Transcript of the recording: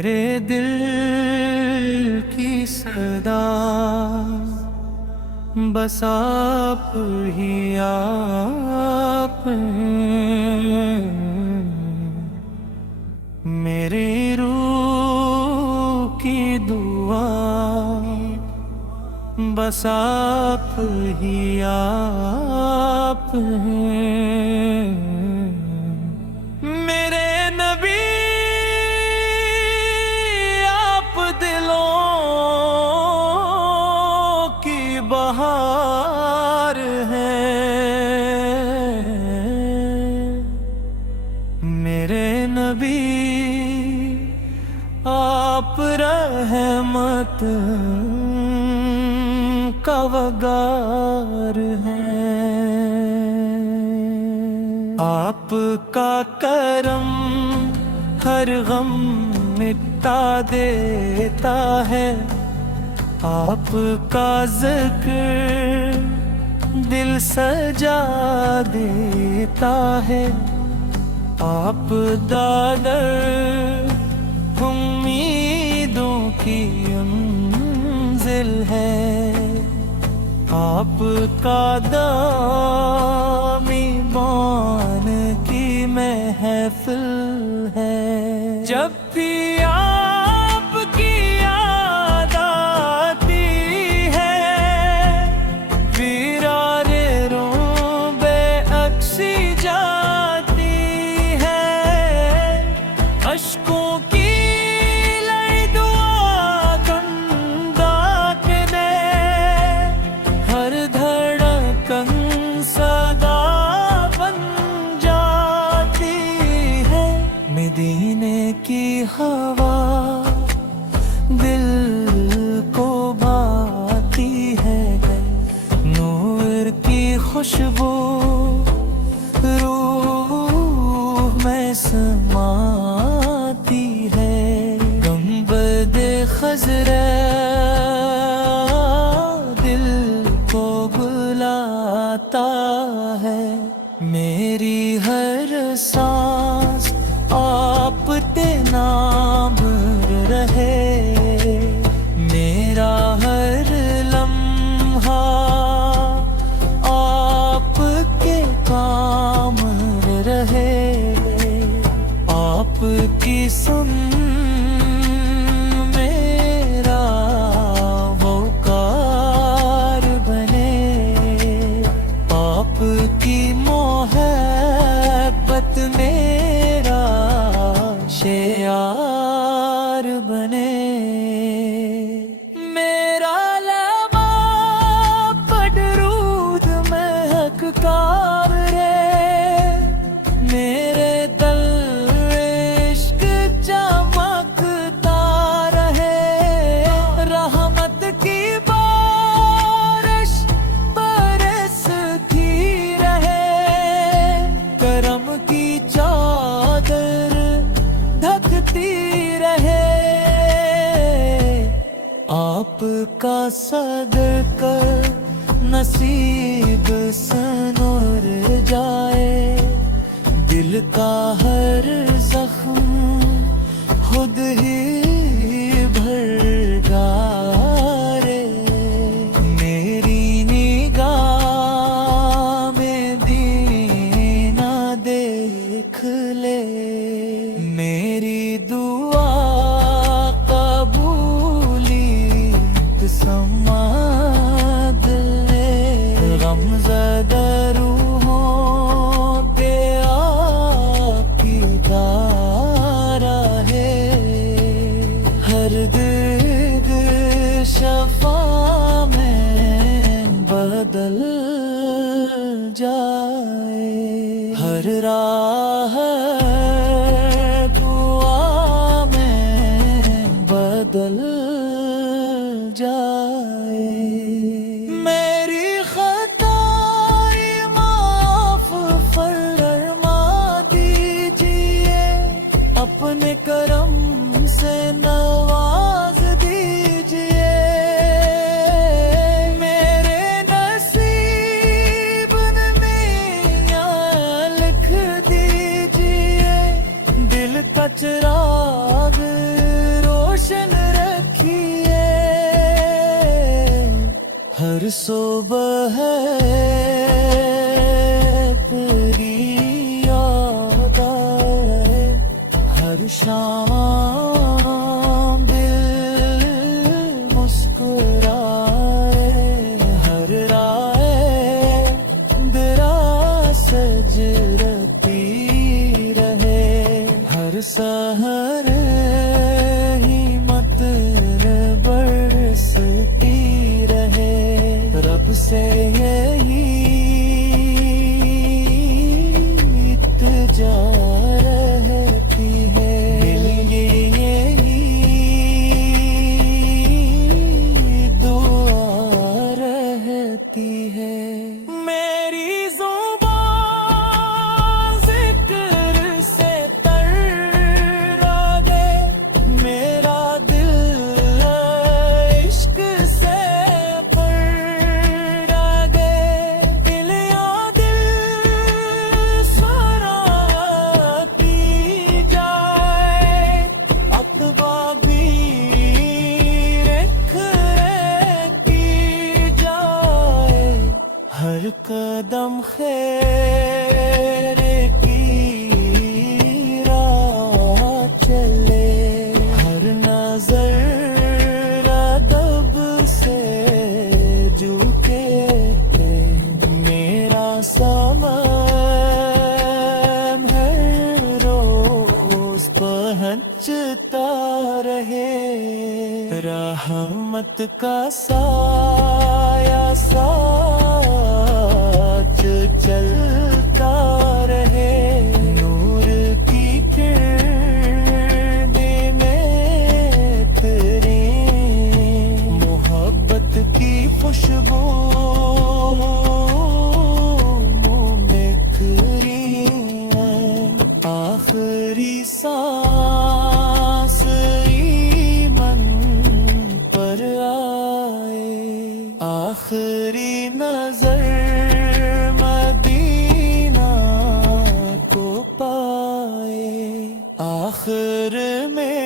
मेरे दिल की सदा बस आप ही आप हैं। मेरी रूह की दुआ बस आप ही आप हैं। मेरे नबी आप दिलों की बहार हैं। मेरे नबी आप रहमत का वगार है। आपका करम हर गम मिटा देता है। आपका ज़िक्र दिल सजा देता है। आप दादर उम्मीदों की मंजिल है। आपका दामी बान की महफिल है। जब भी आपकी याद आती है वीराने रोंबे अक्सी जाती है। अश्कों की लई दुआ गंदाकने हर धड़कन सदा बन जाती है। मदीने की हवा दिल को भाती है। नूर की खुशबू रूह में समाती है। गुंबद खज़रा दिल को बुलाता है। मेरी हर सांस आप ते नाम रहे। मेरा हर लम्हा आपके काम रहे। आपकी सुन मेरा वकार बने। आपकी मोहब्बत मेरा शेयार बने। मेरा लबा पडरूद महककार रे। मेरे दिल इश्क चमकता रहे। रहमत की बारिश बरसती रहे। करम की चादर ढकती रहे। आपका सदका नसीब सनोर जाए। दिल का हर जख्म खुद ही भर डारे। मेरी निगाह में दीना देख ले। मेरी दुआ कबूलियत समाद ले। गमज़दा रूहों पे आपकी धारा है। हर दिग शफा में बदल जाए। हर राह दुआ में बदल जाए। मेरी खताई माफ फरमा दीजिए। अपने करम से नवाज दीजिए। मेरे नसीब में लिख दीजिए। दिल का चिराग रोशन रखिए। हर सुबह तेरी याद आए, हर शाम दिल मुस्कुराए, हर राह तेरा सजरती रहे, हर सहर हिम्मत बरसती रहे। रब से यही इल्तिजा रहती है, मिलिए यही दुआ रहती है। मेरी ज़ुबान ज़िक्र से तर आगे, मेरा दिल इश्क से पर आगे। दिल या दिल सराहती जाए, अतबा भी रख रहती जाए। हर कदम खैर की राह चले, हर नजर अदब से झुके। मेरा समय हर रोज पहुंचता रहे, रहमत का साया साथ चलता रहे। नूर की किरणें में तेरी मोहब्बत की खुशबू मुँह में खरी है। आखिरी सांस ईमान पर आए, आखिरी नजर मदीना को पाए, आखिर में